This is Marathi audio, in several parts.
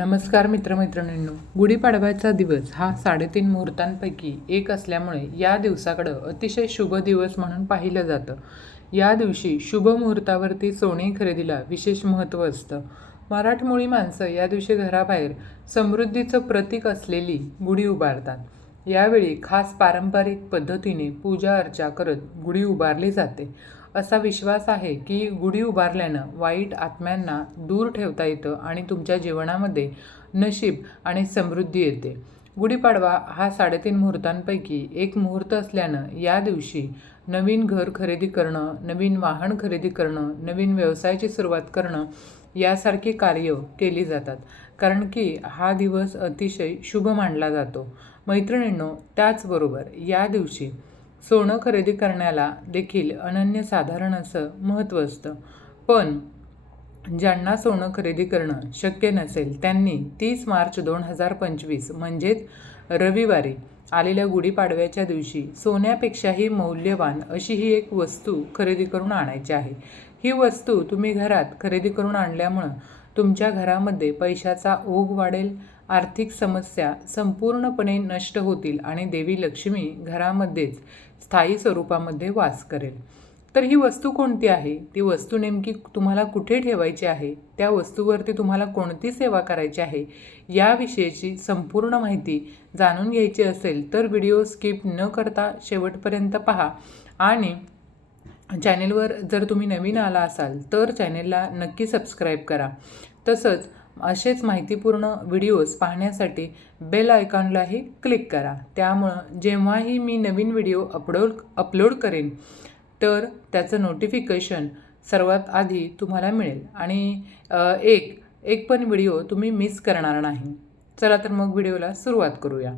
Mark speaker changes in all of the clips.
Speaker 1: नमस्कार मित्रमैत्रिणींनो. गुढीपाडव्याचा दिवस हा साडेतीन मुहूर्तांपैकी एक असल्यामुळे या दिवसाकडं अतिशय शुभ दिवस म्हणून पाहिलं जातं. या दिवशी शुभ मुहूर्तावरती सोने खरेदीला विशेष महत्त्व असतं. मराठमोळी माणसं या दिवशी घराबाहेर समृद्धीचं प्रतीक असलेली गुढी उभारतात. यावेळी खास पारंपरिक पद्धतीने पूजा अर्चा करत गुढी उभारली जाते. असा विश्वास आहे की गुढी उभारल्यानं वाईट आत्म्यांना दूर ठेवता येतं आणि तुमच्या जीवनामध्ये नशीब आणि समृद्धी येते. गुढीपाडवा हा साडेतीन मुहूर्तांपैकी एक मुहूर्त असल्यानं या दिवशी नवीन घर खरेदी करणं नवीन वाहन खरेदी करणं नवीन व्यवसायाची सुरुवात करणं यासारखी कार्य केली जातात. कारण की हा दिवस अतिशय शुभ मानला जातो. मैत्रिणींनो त्याचबरोबर या दिवशी सोनं खरेदी करण्याला देखील अनन्यसाधारण असं महत्त्व असतं. पण ज्यांना सोनं खरेदी करणं शक्य नसेल त्यांनी तीस मार्च दोन हजार पंचवीस म्हणजेच रविवारी आलेल्या गुढीपाडव्याच्या दिवशी सोन्यापेक्षाही मौल्यवान अशी ही एक वस्तू खरेदी करून आणायची आहे. ही वस्तू तुम्ही घरात खरेदी करून आणल्यामुळं तुमच्या घरामध्ये पैशाचा ओघ वाढेल आर्थिक समस्या संपूर्णपणे नष्ट होतील आणि देवी लक्ष्मी घरामध्येच स्थायी स्वरूपामध्ये वास करेल. तर ही वस्तू कोणती आहे? ती वस्तू नेमकी तुम्हाला कुठे ठेवायची आहे? त्या वस्तूवरती तुम्हाला कोणती सेवा करायची आहे? याविषयीची संपूर्ण माहिती जाणून घ्यायची असेल तर व्हिडिओ स्किप न करता शेवटपर्यंत पहा. आणि चॅनेलवर जर तुम्ही नवीन आला असाल तर चॅनेलला नक्की सबस्क्राईब करा. तसंच असेच माहितीपूर्ण व्हिडिओज पाहण्यासाठी बेल आयकॉनलाही क्लिक करा. त्यामुळं जेव्हाही मी नवीन व्हिडिओ अपलोड अपलोड करेन तर त्याचं नोटिफिकेशन सर्वात आधी तुम्हाला मिळेल. आणि एक एक पण व्हिडिओ तुम्ही मिस करणार नाही. चला तर मग व्हिडिओला सुरुवात करूया.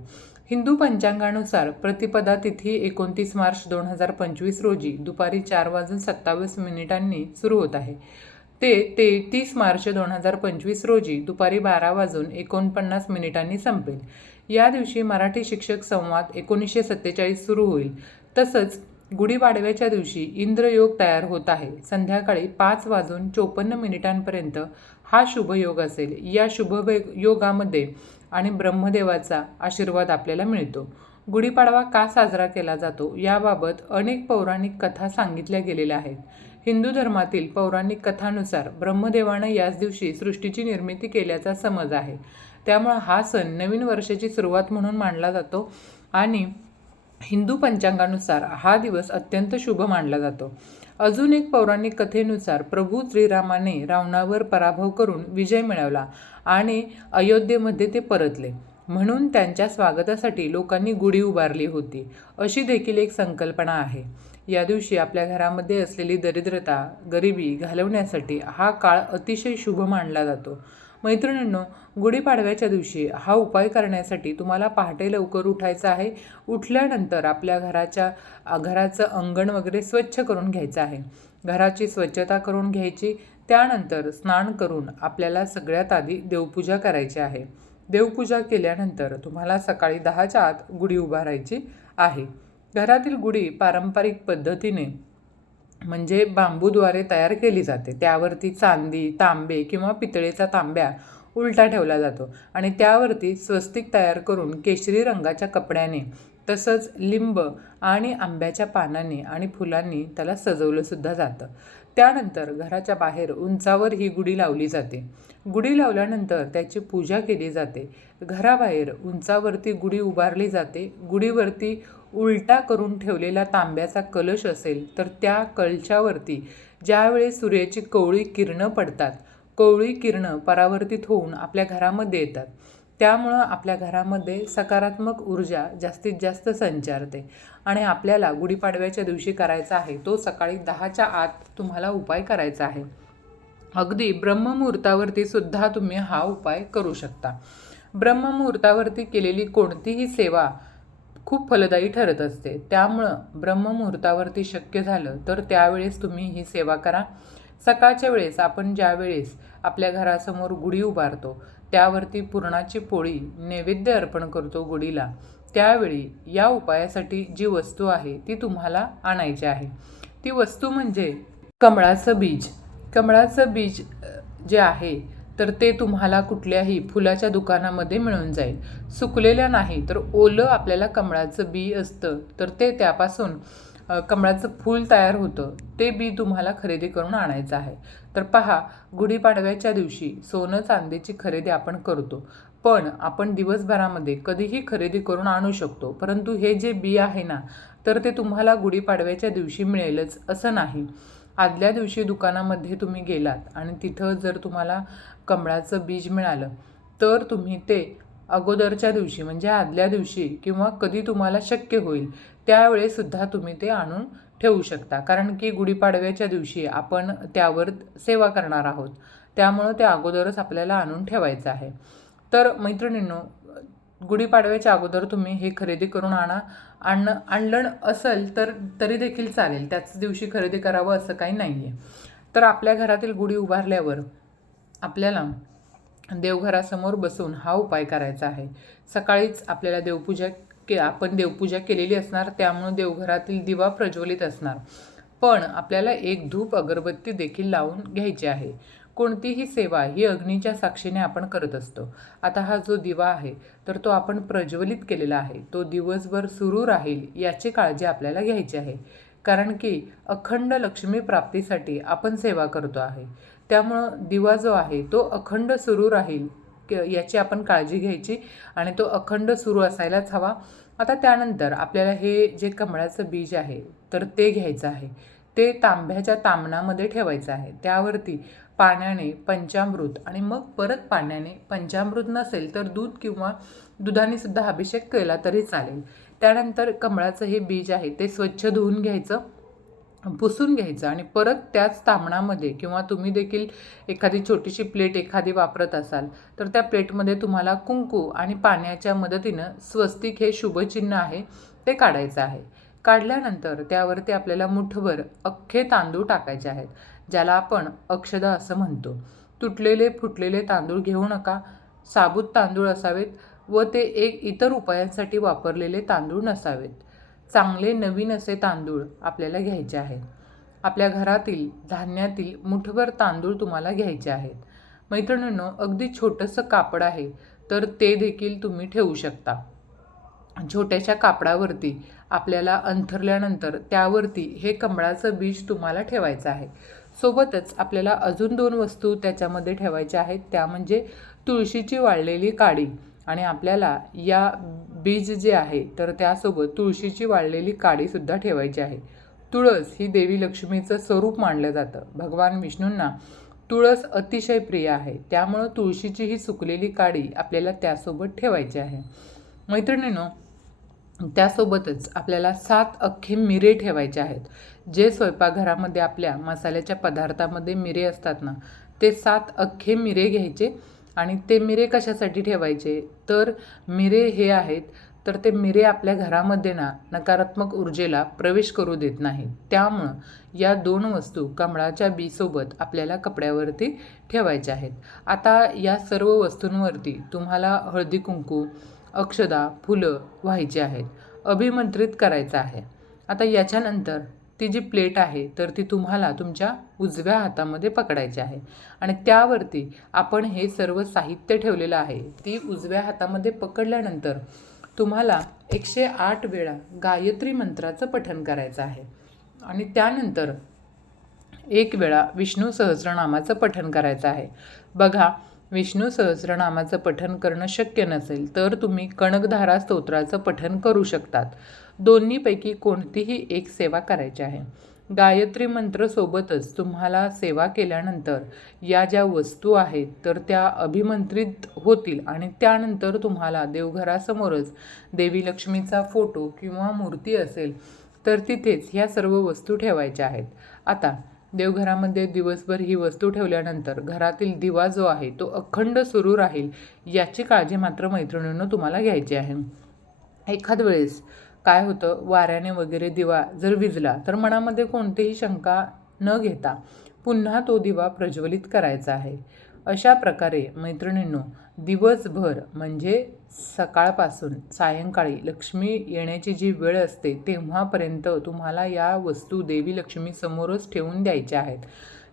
Speaker 1: हिंदू पंचांगानुसार प्रतिपदा तिथी एकोणतीस मार्च दोन हजार पंचवीस रोजी दुपारी चार वाजून सत्तावीस मिनिटांनी सुरू होत आहे. ते ते तीस मार्च दोन हजार पंचवीस रोजी दुपारी बारा वाजून एकोणपन्नास मिनिटांनी संपेल. या दिवशी मराठी शिक्षक संवाद एकोणीसशे सत्तेचाळीस सुरू होईल. तसंच गुढीपाडव्याच्या दिवशी इंद्रयोग तयार होत आहे. संध्याकाळी पाच वाजून चोपन्न मिनिटांपर्यंत हा शुभयोग असेल. या शुभ योगामध्ये आणि ब्रह्मदेवाचा आशीर्वाद आपल्याला मिळतो. गुढीपाडवा का साजरा केला जातो याबाबत अनेक पौराणिक कथा सांगितल्या गेलेल्या आहेत. हिंदू धर्मातील पौराणिक कथानुसार ब्रह्मदेवानं याच दिवशी सृष्टीची निर्मिती केल्याचा समज आहे. त्यामुळं हा सण नवीन वर्षाची सुरुवात म्हणून मानला जातो आणि हिंदू पंचांगानुसार हा दिवस अत्यंत शुभ मानला जातो. अजून एक पौराणिक कथेनुसार प्रभू श्रीरामाने रावणावर पराभव करून विजय मिळवला आणि अयोध्येमध्ये ते परतले. म्हणून त्यांच्या स्वागतासाठी लोकांनी गुढी उभारली होती. अशी देखील एक संकल्पना आहे. या दिवशी आपल्या घरामध्ये असलेली दरिद्रता गरिबी घालवण्यासाठी हा काळ अतिशय शुभ मानला जातो. मैत्रिणींनो गुढीपाडव्याच्या दिवशी हा उपाय करण्यासाठी तुम्हाला पहाटे लवकर उठायचं आहे. उठल्यानंतर आपल्या घराच्या घराचं अंगण वगैरे स्वच्छ करून घ्यायचं आहे. घराची स्वच्छता करून घ्यायची. त्यानंतर स्नान करून आपल्याला सगळ्यात आधी देवपूजा करायची आहे. देवपूजा केल्यानंतर तुम्हाला सकाळी दहाच्या आत गुढी उभारायची आहे. घरातील गुढी पारंपरिक पद्धतीने म्हणजे बांबूद्वारे तयार केली जाते. त्यावरती चांदी तांबे किंवा पितळेचा तांब्या उलटा ठेवला जातो आणि त्यावरती स्वस्तिक तयार करून केशरी रंगाच्या कपड्याने तसंच लिंब आणि आंब्याच्या पानांनी आणि फुलांनी त्याला सजवलंसुद्धा जातं. त्यानंतर घराच्या बाहेर उंचावर ही गुढी लावली जाते. गुढी लावल्यानंतर त्याची पूजा केली जाते. घराबाहेर उंचावरती गुढी उभारली जाते. गुढीवरती उलटा करून ठेवलेला तांब्याचा कलश असेल तर त्या कलशावरती ज्यावेळेस सूर्याची कोवळी किरणं पडतात कोवळी किरणं परावर्तित होऊन आपल्या घरामध्ये येतात. त्यामुळं आपल्या घरामध्ये सकारात्मक ऊर्जा जास्तीत जास्त संचारते आणि आपल्याला गुढीपाडव्याच्या दिवशी करायचा आहे तो सकाळी दहाच्या आत तुम्हाला उपाय करायचा आहे. अगदी ब्रह्ममुहूर्तावरती सुद्धा तुम्ही हा उपाय करू शकता. ब्रह्ममुहूर्तावरती केलेली कोणतीही सेवा खूप फलदायी ठरत असते. त्यामुळं ब्रह्ममुहूर्तावरती शक्य झालं तर त्यावेळेस तुम्ही ही सेवा करा. सकाळच्या वेळेस आपण ज्या वेळेस आपल्या घरासमोर गुढी उभारतो त्यावरती पुरणाची पोळी नैवेद्य अर्पण करतो गुढीला त्यावेळी या उपायासाठी जी वस्तू आहे ती तुम्हाला आणायची आहे. ती वस्तू म्हणजे कमळाचं बीज. कमळाचं बीज जे आहे तर ते तुम्हाला कुठल्याही फुलाच्या दुकानामध्ये मिळून जाईल. सुकलेल्या नाही तर ओलं आपल्याला कमळाचं बी असतं. तर ते त्यापासून कमळाचं फूल तयार होतं. ते बी तुम्हाला खरेदी करून आणायचं आहे. तर पहा गुढीपाडव्याच्या दिवशी सोनं चांदीची खरेदी आपण करतो. पण आपण दिवसभरामध्ये कधीही खरेदी करून आणू शकतो. परंतु हे जे बी आहे ना तर ते तुम्हाला गुढीपाडव्याच्या दिवशी मिळेलच असं नाही. आदल्या दिवशी दुकानामध्ये तुम्ही गेलात आणि तिथं जर तुम्हाला कमळाचं बीज मिळालं तर तुम्ही ते अगोदरच्या दिवशी म्हणजे आदल्या दिवशी किंवा कधी तुम्हाला शक्य होईल त्यावेळेसुद्धा तुम्ही ते आणून ठेवू शकता. कारण की गुढीपाडव्याच्या दिवशी आपण त्यावर सेवा करणार आहोत. त्यामुळं ते अगोदरच आपल्याला आणून ठेवायचं आहे. तर मैत्रिणींनो गुढीपाडव्याच्या अगोदर तुम्ही हे खरेदी करून आणा. आणणं आणलं असेल तर तरी देखील चालेल. त्याच दिवशी खरेदी करावं असं काही नाही आहे तर आपल्या घरातील गुढी उभारल्यावर आपल्याला देवघरासमोर बसून हा उपाय करायचा आहे. सकाळीच आपल्याला देवपूजा के आपण देवपूजा केलेली असणार त्यामुळं देवघरातील दिवा प्रज्वलित असणार. पण आपल्याला एक धूप अगरबत्ती देखील लावून घ्यायची आहे. कोणतीही सेवा ही अग्नीच्या साक्षीने आपण करत असतो. आता हा जो दिवा आहे तर तो आपण प्रज्वलित केलेला आहे. तो दिवसभर सुरू राहील याची काळजी आपल्याला घ्यायची आहे. कारण की अखंड लक्ष्मी प्राप्तीसाठी आपण सेवा करतो आहे. त्यामुळं दिवा जो आहे तो अखंड सुरू राहील याची आपण काळजी घ्यायची आणि तो अखंड सुरू असायलाच हवा. आता त्यानंतर आपल्याला हे जे कमळाचं बीज आहे तर ते घ्यायचं आहे. ते तांब्याच्या तामणामध्ये ठेवायचं आहे. त्यावरती पाण्याने पंचामृत आणि मग परत पाण्याने पंचामृत नसेल तर दूध किंवा दुधाने सुद्धा अभिषेक केला तरी चालेल. त्यानंतर कमळाचं हे बीज आहे ते स्वच्छ धुवून घ्यायचं पुसून घ्यायचं आणि परत त्याच तामणामध्ये किंवा तुम्ही देखील एखादी छोटीशी प्लेट एखादी वापरत असाल तर त्या प्लेटमध्ये तुम्हाला कुंकू आणि पाण्याच्या मदतीनं स्वस्तिक हे शुभचिन्ह आहे ते काढायचं आहे. काढल्यानंतर त्यावरती आपल्याला मुठभर अख्खे तांदूळ टाकायचे आहेत ज्याला आपण अक्षदा असं म्हणतो. तुटलेले फुटलेले तांदूळ घेऊ नका. साबूत तांदूळ असावेत व ते एक इतर उपायांसाठी वापरलेले तांदूळ नसावेत. चांगले नवीन असे तांदूळ आपल्याला घ्यायचे आहेत. आपल्या घरातील धान्यातील मुठभर तांदूळ तुम्हाला घ्यायचे आहेत. मैत्रिणींनो अगदी छोटंसं कापड आहे तर ते देखील तुम्ही ठेवू शकता. छोट्याशा कापडावरती आपल्याला अंथरल्यानंतर त्यावरती हे कमळाचं बीज तुम्हाला ठेवायचं आहे. सोबतच आपल्याला अजून दोन वस्तू त्याच्यामध्ये ठेवायच्या आहेत. त्या म्हणजे तुळशीची वाळलेली काडी आणि आपल्याला या बीज जे आहे तर त्यासोबत तुळशीची वाळलेली काडीसुद्धा ठेवायची आहे. तुळस ही देवी लक्ष्मीचं स्वरूप मानलं जातं. भगवान विष्णूंना तुळस अतिशय प्रिय आहे. त्यामुळं तुळशीची ही सुकलेली काडी आपल्याला त्यासोबत ठेवायची आहे. मैत्रिणीनो त्यासोबतच आपल्याला सात अख्खे मिरे ठेवायचे आहेत. जे स्वयंपाकघरामध्ये आपल्या मसाल्याच्या पदार्थामध्ये मिरे असतात ना ते सात अख्खे मिरे घ्यायचे आणि ते मिरे कशासाठी ठेवायचे? तर मिरे हे आहेत तर ते मिरे आपल्या घरामध्ये ना नकारात्मक ऊर्जेला प्रवेश करू देत नाहीत. त्यामुळं या दोन वस्तू कमळाच्या बीसोबत आपल्याला कपड्यावरती ठेवायच्या आहेत. आता या सर्व वस्तूंवरती तुम्हाला हळदी कुंकू अक्षदा फुलं व्हायची आहेत अभिमंत्रित करायचं आहे. आता याच्यानंतर ती जी प्लेट आहे तर ती तुम्हाला तुमच्या उजव्या हातामध्ये पकडायची आहे. आणि त्यावरती आपण हे सर्व साहित्य ठेवलेलं आहे. ती उजव्या हातामध्ये पकडल्यानंतर तुम्हाला एकशे आठ वेळा गायत्री मंत्राचं पठण करायचं आहे. आणि त्यानंतर एक वेळा विष्णू सहस्रनामाचं पठण करायचं आहे. बघा विष्णू सहस्रनामाचं पठन करणं शक्य नसेल तर तुम्ही कणकधारा स्तोत्राचं पठन करू शकतात. दोन्हीपैकी कोणतीही एक सेवा करायची आहे. गायत्री मंत्रसोबतच तुम्हाला सेवा केल्यानंतर या ज्या वस्तू आहेत तर त्या अभिमंत्रित होतील आणि त्यानंतर तुम्हाला देवघरासमोरच देवी लक्ष्मीचा फोटो किंवा मूर्ती असेल तर तिथेच ह्या सर्व वस्तू ठेवायच्या आहेत. आता देवघरामध्ये दिवसभर ही वस्तू ठेवल्यानंतर घरातील दिवा जो आहे तो अखंड सुरू राहील याची काळजी मात्र मैत्रिणींनो तुम्हाला घ्यायची आहे. एखाद वेळेस काय होतं वाऱ्याने वगैरे दिवा जर विजला तर मनामध्ये कोणतीही शंका न घेता पुन्हा तो दिवा प्रज्वलित करायचा आहे. अशा प्रकारे मैत्रिणींनो दिवसभर म्हणजे सकाळपासून सायंकाळी लक्ष्मी येण्याची जी वेळ असते तेव्हापर्यंत तुम्हाला या वस्तू देवी लक्ष्मीसमोरच ठेवून द्यायच्या आहेत.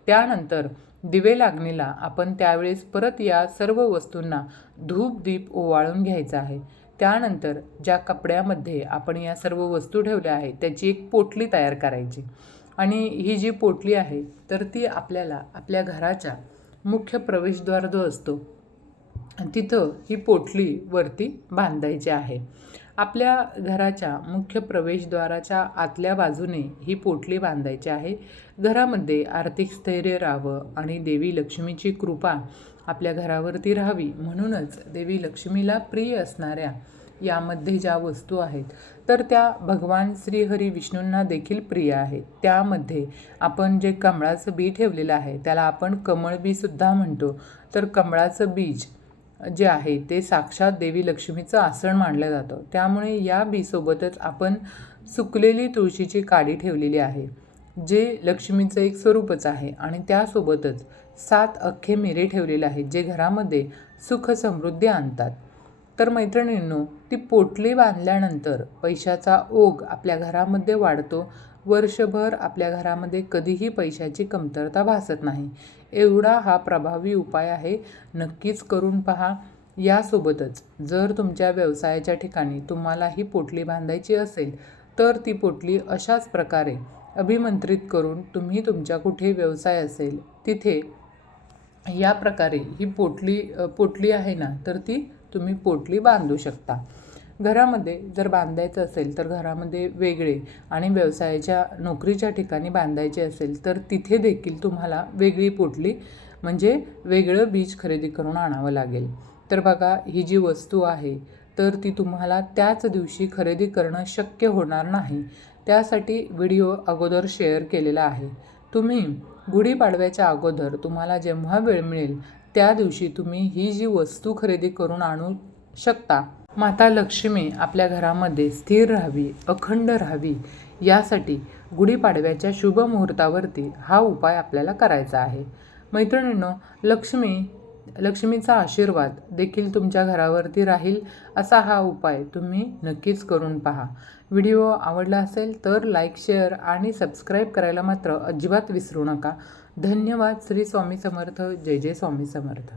Speaker 1: त्यानंतर दिवे लागणीला आपण त्यावेळेस परत या सर्व वस्तूंना धूप दीप ओवाळून घ्यायचा आहे. त्यानंतर ज्या कपड्यामध्ये आपण या सर्व वस्तू ठेवल्या आहेत त्याची एक पोटली तयार करायची. आणि ही जी पोटली आहे तर ती आपल्याला आपल्या घराच्या मुख्य प्रवेशद्वार जो असतो तिथं ही पोटली वरती बांधायची आहे. आपल्या घराच्या मुख्य प्रवेशद्वाराच्या आतल्या बाजूने ही पोटली बांधायची आहे. घरामध्ये आर्थिक स्थैर्य राहावं आणि देवी लक्ष्मीची कृपा आपल्या घरावरती राहावी म्हणूनच देवी लक्ष्मीला प्रिय असणाऱ्या यामध्ये ज्या वस्तू आहेत तर त्या भगवान श्रीहरी विष्णूंना देखील प्रिय आहेत. त्यामध्ये आपण जे कमळाचं बी ठेवलेलं आहे त्याला आपण कमळ बीसुद्धा म्हणतो. तर कमळाचं बीज जे आहे ते साक्षात देवी लक्ष्मीचं आसन मानलं जातं. त्यामुळे या बीसोबतच आपण सुकलेली तुळशीची काडी ठेवलेली आहे जे लक्ष्मीचं एक स्वरूपच आहे. आणि त्यासोबतच सात अख्खे मिरे ठेवलेले आहेत जे घरामध्ये सुख समृद्धी आणतात. तर मैत्रिणींनो ती पोटली बांधल्यानंतर पैशाचा ओघ आपल्या घरामध्ये वाढतो. वर्षभर आपल्या घरामध्ये कधीही पैशाची कमतरता भासत नाही. एवढा हा प्रभावी उपाय आहे नक्कीच करून पहा. यासोबतच जर तुमच्या व्यवसायाच्या ठिकाणी तुम्हाला ही पोटली बांधायची असेल तर ती पोटली अशाच प्रकारे अभिमंत्रित करून तुम्ही तुमच्या कुठे व्यवसाय असेल तिथे या प्रकारे ही पोटली पोटली आहे ना तर ती तुम्ही पोटली बांधू शकता. घरामध्ये जर बांधायचं असेल तर घरामध्ये वेगळे आणि व्यवसायाच्या नोकरीच्या ठिकाणी बांधायचे असेल तर तिथे देखील तुम्हाला वेगळी पोटली म्हणजे वेगळं बीज खरेदी करून आणावं लागेल. तर बघा ही जी वस्तू आहे तर ती तुम्हाला त्याच दिवशी खरेदी करणं शक्य होणार नाही. त्यासाठी व्हिडिओ अगोदर शेअर केलेला आहे. तुम्ही गुढीपाडव्याच्या अगोदर तुम्हाला जेव्हा वेळ मिळेल त्या दिवशी तुम्ही ही जी वस्तू खरेदी करून आणू शकता माता लक्ष्मी आपल्या घरामध्ये स्थिर राहावी अखंड राहावी यासाठी गुढीपाडव्याच्या शुभ मुहूर्तावरती हा उपाय आपल्याला करायचा आहे. मैत्रिणींनो लक्ष्मी लक्ष्मीचा आशीर्वाद देखील तुमच्या घरावरती राहील असा हा उपाय तुम्ही नक्कीच करून पहा. व्हिडिओ आवडला असेल तर लाईक शेअर आणि सबस्क्राईब करायला मात्र अजिबात विसरू नका. धन्यवाद. श्री स्वामी समर्थ. जय जय स्वामी समर्थ.